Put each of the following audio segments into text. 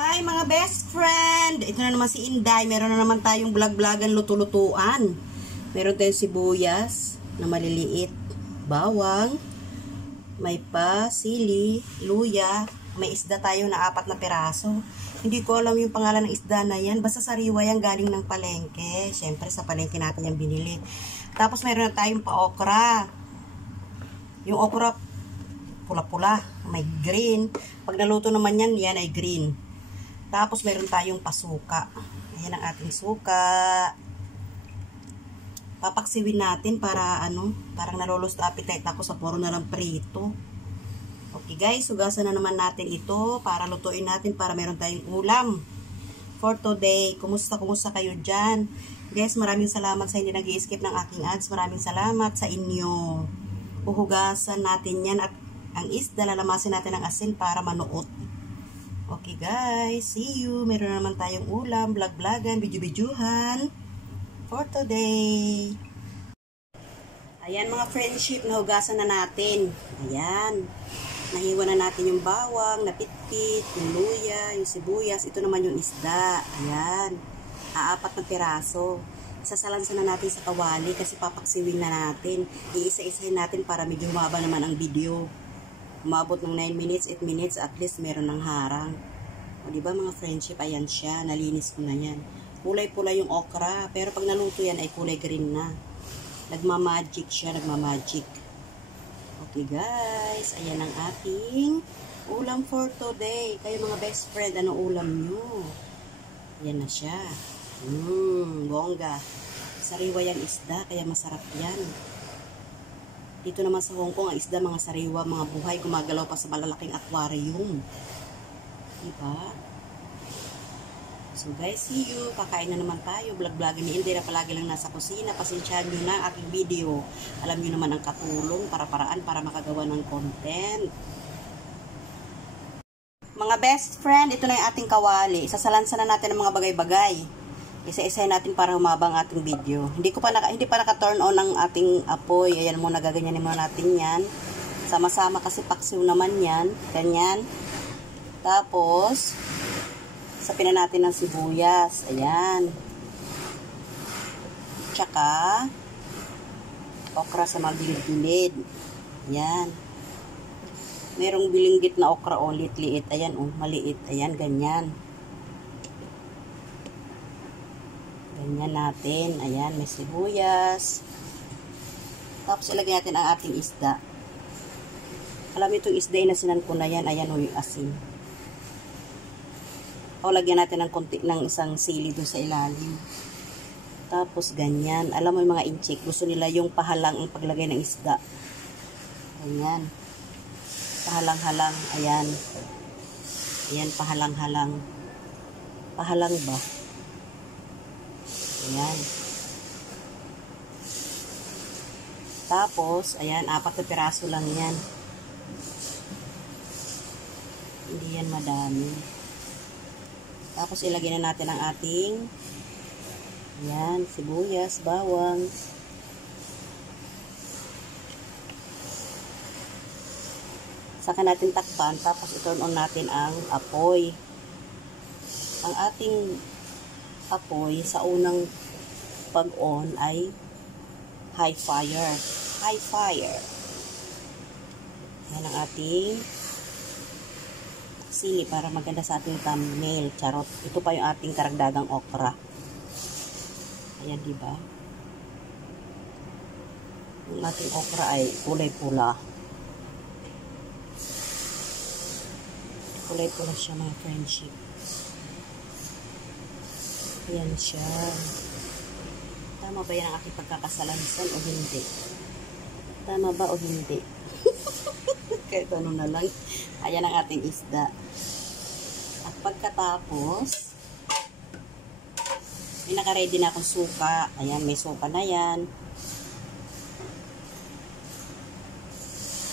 Hi mga best friend! Ito na naman si Inday. Meron na naman tayong vlog-vlogan luto-lutuan. Meron tayong sibuyas na maliliit, bawang, may sili, luya, may isda tayo na 4 na piraso. Hindi ko alam yung pangalan ng isda na yan. Basta sariwa yan galing ng palengke. Siyempre sa palengke natin yan binili. Tapos meron na tayong okra. Yung okra pula-pula, may green. Pag naluto naman yan, yan ay green. Tapos meron tayong pasuka. Ayan ang ating suka. Papaksiwin natin para parang nalolost appetite ako sa puro na lang prito. Okay guys, sugasan na naman natin ito para lutuin natin para meron tayong ulam for today. Kumusta kayo dyan? Guys, maraming salamat sa hindi nag-i-skip ng aking ads. Maraming salamat sa inyo. Uhugasan natin yan at ang isda lalamasin natin ng asin para manuot. Okay guys, see you. Meron naman tayong ulam, vlog-vlogan, video-videohan for today. Ayan mga friendship, nahugasan na natin. Ayan. Nahiwa na natin yung bawang, napitpit, yung luya, yung sibuyas. Ito naman yung isda. Ayan. 4 na piraso. Sasalansan na natin sa kawali kasi papaksiwin na natin. Iisa-isahin natin para medyo humaba naman ang video. Umabot ng 9 minutes, 8 minutes, at least meron ng harang. O diba mga friendship, ayan siya, nalinis ko na yan. Kulay-pula yung okra, pero pag naluto yan ay kulay green na. Nagmamagic siya, nagmamagic. Okay guys, ayan ang ating ulam for today. Kayo mga best friend, anong ulam nyo? Ayan na siya. Bongga. Sariwa yung isda, kaya masarap yan. Dito naman sa Hong Kong, ang isda, mga sariwa, mga buhay, gumagalaw pa sa malalaking aquarium. Diba? So guys, see you. Kakain na naman tayo. Vlog-vlogin ni Inday na palagi lang nasa kusina. Pasensyahan nyo na aking video. Alam nyo naman ang katulong, para-paraan, para makagawa ng content. Mga best friend, ito na yung ating kawali. Sasalansan na natin ang mga bagay-bagay. Isa-isa natin para humabang ating video. Hindi pa naka-turn on ang ating apoy. Ayan muna, gaganyanin muna natin yan. Sama-sama kasi paksiw naman yan. Ganyan. Tapos, sapin na natin ng sibuyas. Ayan. Tsaka, okra sa magilid-gilid. Ayan. Merong bilinggit na okra o liit-liit. Ayan o, maliit. Ayan, ganyan. Ganyan natin. Ayan, may sibuyas. Tapos ilagay natin ang ating isda. Alam mo itong isda, inasinan ko na yan. Ayan o yung asin. O lagyan natin ng konti ng isang sili doon sa ilalim. Tapos ganyan. Alam mo yung mga inchik, gusto nila yung pahalang ang paglagay ng isda. Ganyan. Pahalang-halang. Ayan. Ayan, pahalang-halang. Pahalang ba? Ayan. Tapos, ayan, 4 na piraso lang yan. Hindi yan madami. Tapos, ilagay na natin ang ating ayan, sibuyas, bawang. Saka natin takpan. Tapos, i-turn on natin ang apoy. Ang ating apoy sa unang pag-on ay high fire. High fire. Yan ang ating sili para maganda sa ating thumbnail. Charot. Ito pa yung ating karagdagang okra. Ayan, diba? Yung ating okra ay kulay-pula. Kulay-pula siya mga friendship. Ayan siya. Tama ba yan ang aking pagkakasalansan o hindi? Tama ba o hindi? Kahit ano na lang. Ayan ang ating isda. At pagkatapos, may naka-ready na akong suka. Ayan, may suka na yan.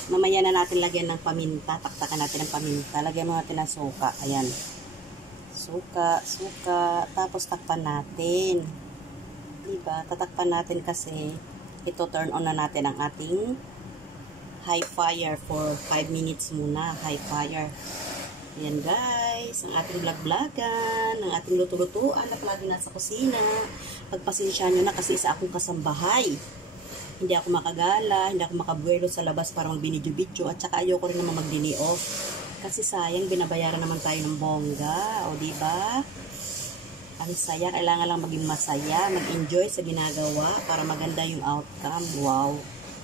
Mamaya na natin lagyan ng paminta. Taktakan natin ng paminta. Lagyan mo natin ng suka. Ayan. Suka. Tapos takpan natin. Diba? Tatakpan natin kasi ito turn on na natin ang ating high fire for 5 minutes muna. High fire. Ayan guys. guys, ang ating vlog-vlogan, ang ating luto-lutuan na palagi nasa kusina. Pagpasensya nyo na kasi isa akong kasambahay. Hindi ako makagala, hindi ako makabuelo sa labas para mag-binidyo-bidyo at saka ayoko rin naman mag-dini off. Kasi sayang, binabayaran naman tayo ng bongga, o diba? Ang saya, kailangan lang maging masaya, mag-enjoy sa ginagawa para maganda yung outcome. Wow,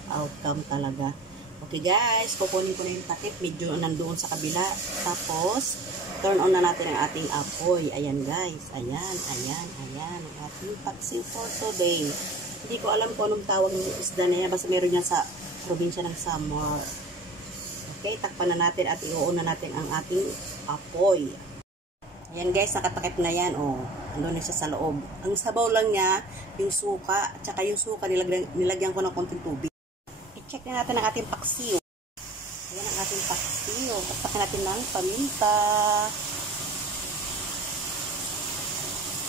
outcome talaga. Okay guys, kukunin ko na yung takip, medyo nandoon sa kabila. Tapos, turn on na natin ang ating apoy. Ayan guys, ayan, ang ating paksiw for today. Hindi ko alam kung anong tawag ng isda na yan, basta meron yan sa probinsya ng Samar. Okay, takpan na natin at i-on na natin ang ating apoy. Ayan guys, nakatakip na yan, oh. Andun na siya sa loob. Ang sabaw lang niya, yung suka, at saka yung suka, nilagyan ko ng konting tubig. I-check na natin ang ating paksiw. Ayan ang ating paksiw. Takpakan natin ng paminta.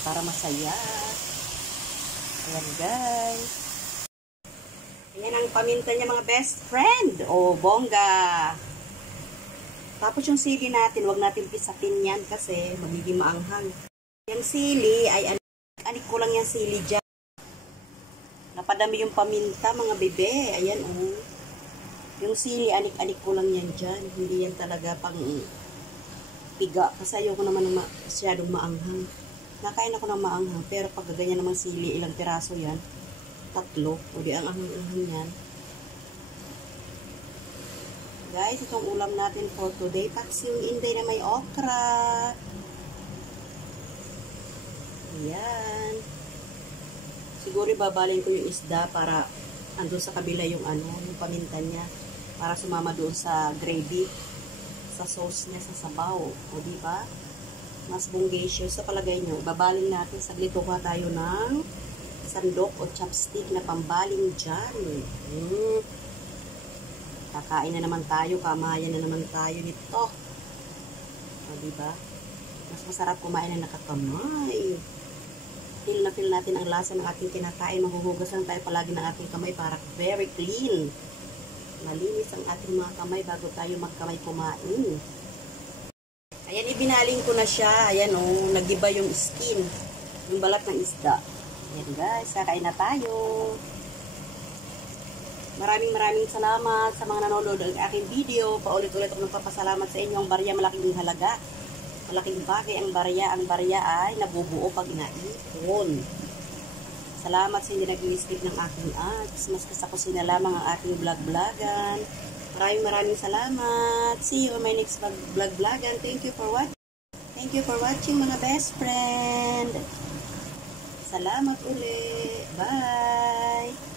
Para masaya. Ayan guys. Ayan ang paminta niya mga best friend. O, bongga. Tapos yung sili natin, wag natin pisakin yan kasi magiging maanghang. Yung sili ay anik ko lang yung sili dyan. Napadami yung paminta, mga bebe. Ayan, oh. Yung sili, anik-anik ko lang yan dyan. Hindi yan talaga pang piga. Kasi ayoko naman ng masyadong maanghang. Nakain ako ng maanghang. Pero pag ganyan naman sili, ilang piraso yan? 3. O di ang anghang yan. Guys, itong ulam natin for today. Paksiw inday na may okra. Ayan. Siguro babalin ko yung isda para andun sa kabila yung yung paminta niya. Para sumama doon sa gravy. Sa sauce niya, sa sabaw. O diba? Mas bonggacious sa palagay nyo. Babalin natin. Saglit kuha tayo ng sandok o chopstick na pambaling dyan. Kakain na naman tayo. Kamayan na naman tayo nito. O diba? Mas masarap kumain na nakakamay. Feel na feel natin ang lasa ng ating kinakain. Maghuhugas lang tayo palagi ng ating kamay para very clean. Malinis ang ating mga kamay bago tayo magkamay kumain. Ayan, ibinaling ko na siya. Ayan, oh, nagiba yung skin. Yung balat ng isda. Ayan guys, kakain na tayo. Maraming salamat sa mga nanonood ng aking video. Paulit-ulit ako nagpapasalamat sa inyo. Ang barya malaking halaga. Malaking bagay ang barya. Ang barya ay nabubuo pag inaipon. Salamat sa hindi nag-i-skip ng aking ads. Mas kasakusin na lamang ang aking vlog-vlogan. Maraming salamat. See you on my next vlog-vlogan. Thank you for watching. Thank you for watching mga best friend. Salamat ulit. Bye!